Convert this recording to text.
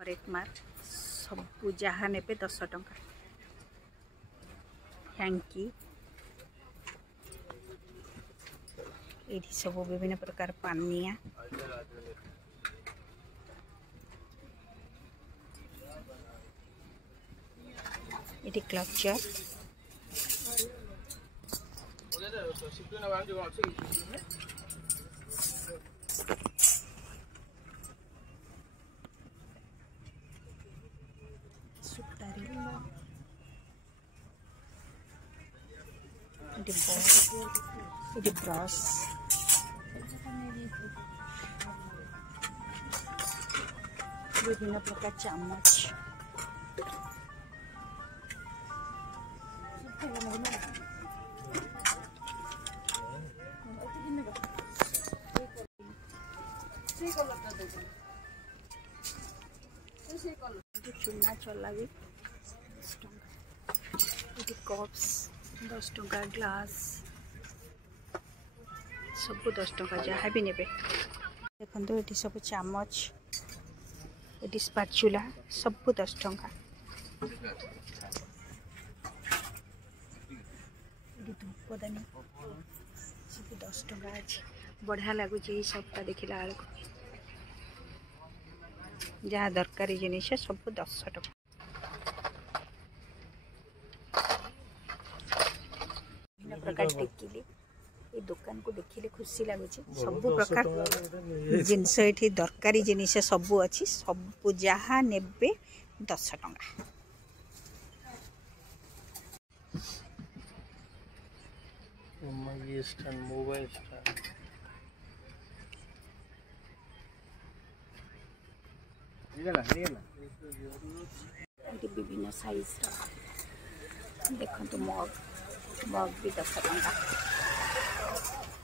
correct mark सब जहाँ ने 10 टंका हैंकी ये सब विभिन्न प्रकार पानिया ये क्लचर ब्रश विभिन्न प्रकार चम्मच चूना चला भी 10 टंका ये कप्स 10 टंका ग्लास सब 10 टंका जहाँ भी ने देखो ये सब चामच ये स्पाचुला सब 10 टंका धूपदानी सब 10 टंका अच्छे बढ़िया लगुच सबटा देखला जहाँ दरकारी जिनिस सब 10 टंका विभिन्न प्रकार टिकिली ये दुकान को देखिले खुशी लगुच सब प्रकार जिनस ये दरकारी जिनिस सब अच्छी सब जहाँ नेबे 10 टंका मोबाइल स्टैंड विभिन्न साइज देखो मग मग भी 10 टंका